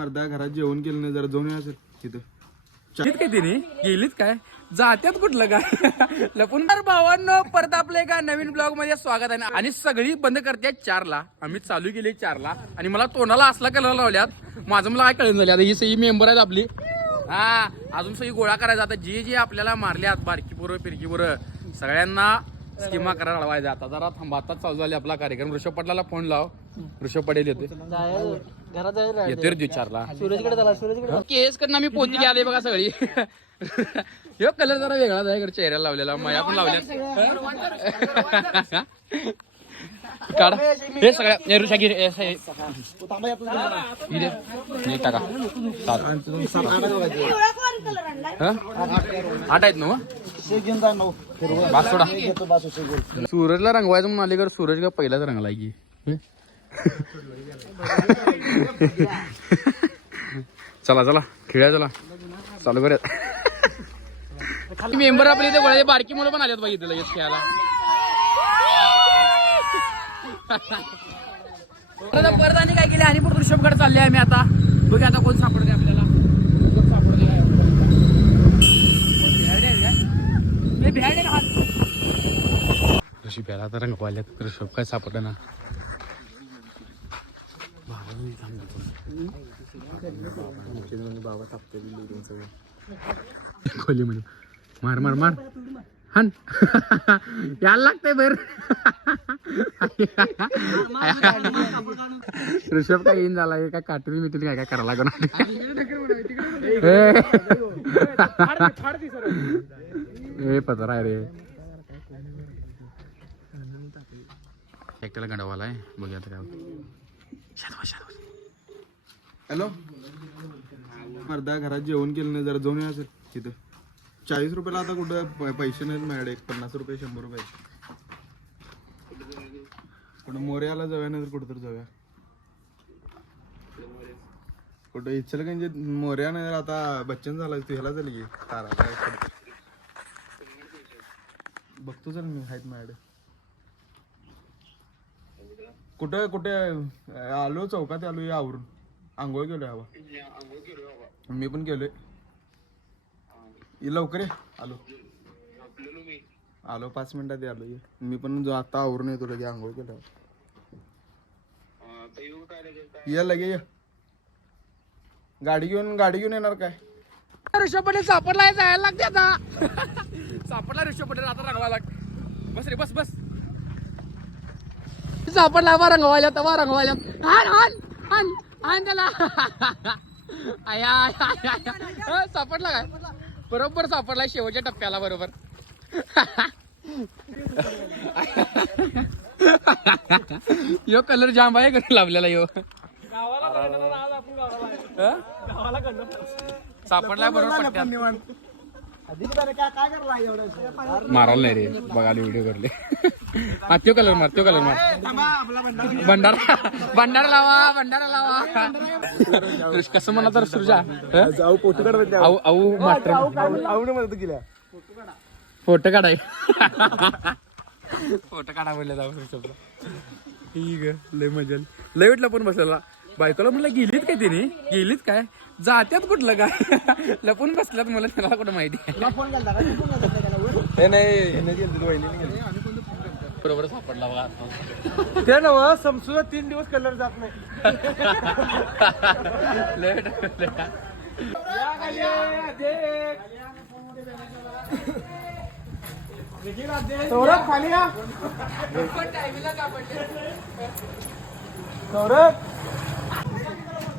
अर्धा घरात जेवण केलं नाही जरा जाऊन या तिथं. काय तिने? गेलीत काय? जात्यात कुठलं काय? लपून. तर भावांनो परत आपलं एका नवीन ब्लॉगमध्ये स्वागत आहे. आणि सगळी बंद करते चारला. आम्ही चालू केली चारला. आणि मला तोंडाला असला कलर लावल्यात. माझं मला काय कळून झालं. आता ही सगळी मेंबर आहेत आपली. हा अजून सगळी गोळा करायचा. आता जे जे आपल्याला मारल्यात बारकी पोरं फिरकी पोरं सगळ्यांना स्किमा करायला लावायचा आता जरा थांबा. आता चालू झाले आपला कार्यक्रम. ऋषभ पटलाला फोन लाव. ऋषभ पटेल येते घरात जायला येते रे विचारला. सूरजकडे झाला सूरजकडे केस कडनं मी पोती आले बघा सगळी. ह्यो कलर जरा वेगळाच आहे इकडे चेहऱ्याला लावलेला. माया पण लावल्या काढ. हे सगळ्या हे ऋषा गिर हे- हे- गिरे. हे टाका. सात? आठ आहेत ना सूरजला रंगवायचं म्हणून आले सूरज का पहिलाच रंगला की? चला चला. खेळा चला. चालू करूयात. मेंबर आपले इथे गोळ्याचे बारकी मुलं पण आल्यात बघितलं लगेच खेळायला. आता परत आणि काय केले आणि पण ऋषभकडे चालले आहे मी आता. बघूया आता कोण सापडते आपल्याला. कोण ऋषी प्याला आता रंगवाल्यात. ऋषभ काय सापडलं ना? खोली म्हणे मार मार मार. हन. यायला लागतंय बर ऋषभ काय येईन झाला? काय काटरी मिटरी काय काय करायला लागणार? ए. पत्र आहे रे. एकट्याला गंडावाला आहे बघूया आता काय हॅलो? अर्धा घरात जेवण केलं नाही जरा जाऊन या तिथं. चाळीस रुपयाला आता कुठं प- पैसे नाहीत माझ्याकडे. एक पन्नास रुपये शंभर रुपये. कुठं मोर्याला जाऊया नाही तर कुठं तर जाऊया कुठं इचलगंज मोर्या नाही तर आता बच्चन झाला तू ह्याला झाली की तारा काय बघतो चल मी आहेत माझ्याकडे. कुठं कुठे आलो चौकात आलो या आवरून. आंघोळ गेलोय हवा. मी पण गेलोय ये लवकर ये. आलो. आलो पाच मिनिटात आलो ये. मी पण जो आता आवरून येतो लगे आंघोळ केलं. ये लगे ये. गाडी घेऊन गाडी घेऊन येणार काय? ऋषभ पटेल सापडला जायला लागते आता. सापडला ऋषभ पटेल आता रंगवायला लाग बस रे बस बस. सापडला बा रंगवायला तवा रंगवायला हान हान हान त्याला आया सापडला काय बरोबर सापडला शेवटच्या टप्प्याला बरोबर यो कलर जाम आहे करून लावलेला यो? सापडला बरोबर मारायला नाही रे. बघायला व्हिडिओ करले हा त्यो कलर मार त्यो कलर मार. भंडारा भंडारा लावा भंडारा लावा. कसं म्हणा तर सुरजा जाऊ पोतू काढ आऊ आऊ मास्टर. फोटो काढाय. फोटो काढा म्हणलं जाऊ ऋषभला ठीक आहे लय मजा. लय वेटला पण बसलेला. बायकोला म्हणलं गेलीत काय तिने? गेलीत काय? जात्यात कुठलं काय? लपून बसल्यात मला त्याला कुठं माहिती? हे नाही बरोबर सापडला बघा. ते नव समसुदा तीन दिवस कलर जात नाही. लय- सौरभ खाली सौरभ.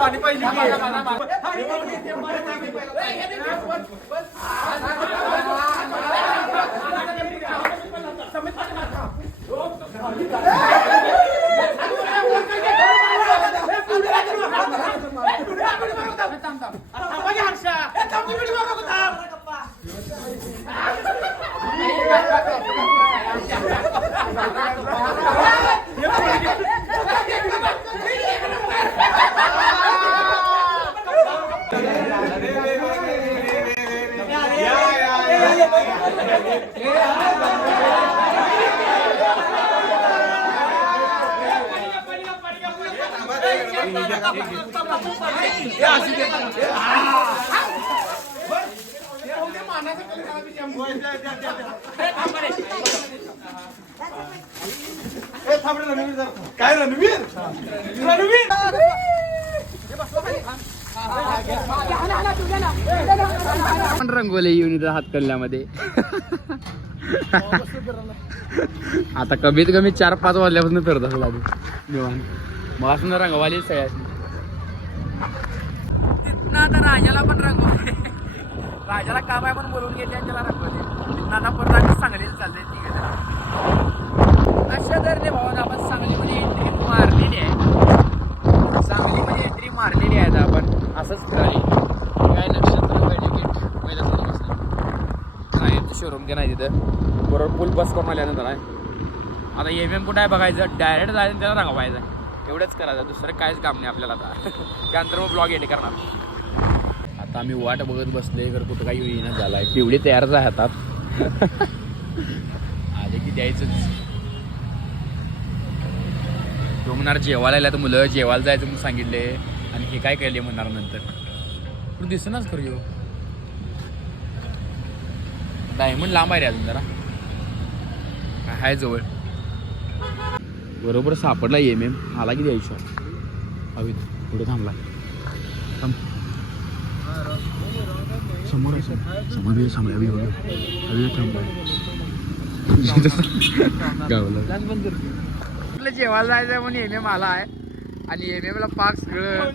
पाणी पाहिजे काय रणवीर? रणवीर? पण रंगवले येऊन हात कल्ल्यामध्ये आता कमीत कमी चार पाच वाजल्यापासून फिरत असला निवांत. मग असं रंगवाली सगळ्यात तिथनं आता राजाला पण रंगवले राजाला काम आहे पण बोलून घेते आणि त्याला रंगवले तिथनं आता परत आम्ही सांगलीला चाललंय तिघे अशा ते भाऊ आपण सांगलीमध्ये एंट्री मारलेली आहे. सांगलीमध्ये एंट्री मारलेली आहे आता आपण. असंच फिरायला काय नक्षत्र तिकीट पहिलं नाही शोरूम के नाही तिथं. बरोबर फुल बस करून आल्यानंतर आहे आता एम एम कुठं आहे बघायचं. डायरेक्ट जायचं आणि त्याला रंगवायचं एवढंच करायचं दुसरं काहीच काम नाही आपल्याला आता. त्यानंतर मग ब्लॉग एडिट करणार. आता आम्ही वाट बघत बसले तर कुठं काही येईना झालाय. पिवळी तयारच आहे हातात आले की द्यायचंच. तो म्हणणार जेवायला आल्या तर मुलं जेवायला जायचं म्हणून सांगितले. आणि हे काय केले म्हणणार नंतर. पण दिसेनाच खरं येऊ डायमंड लांब आहे रे अजून जरा. काय आहे जवळ. बरोबर सापडला एम एम आला की द्यायचा. हवी पुढे थांबला. थांब. समोर आहे, समोर. समोर ये, समोर हवी हवी हवी थांबला गावला. आपलं जेवायला जायचं म्हणून एम एम आला आहे. आणि एम एम ला पाक सगळं.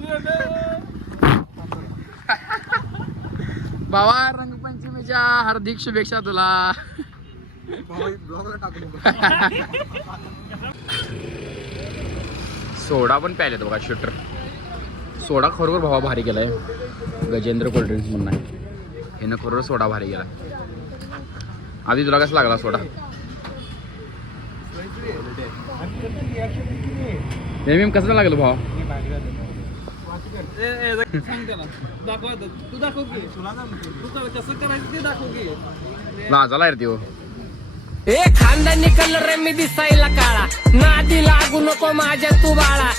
बाबा रंगपंचमीच्या हार्दिक शुभेच्छा तुला. सोडा पण प्यायले बघा शूटर. सोडा खरोखर भावा भारी गेलाय गजेंद्र कोल्ड्रिंक्स म्हणून आहे. ह्यानं खरोखर सोडा भारी गेला आधी तुला कसा लागला सोडा? एम कसा लागलं भावा? तू दाखव की. तू ए खांदा निकल रे मी दिसायला काळा. नादी लागू नको माझ्या तू बाळा.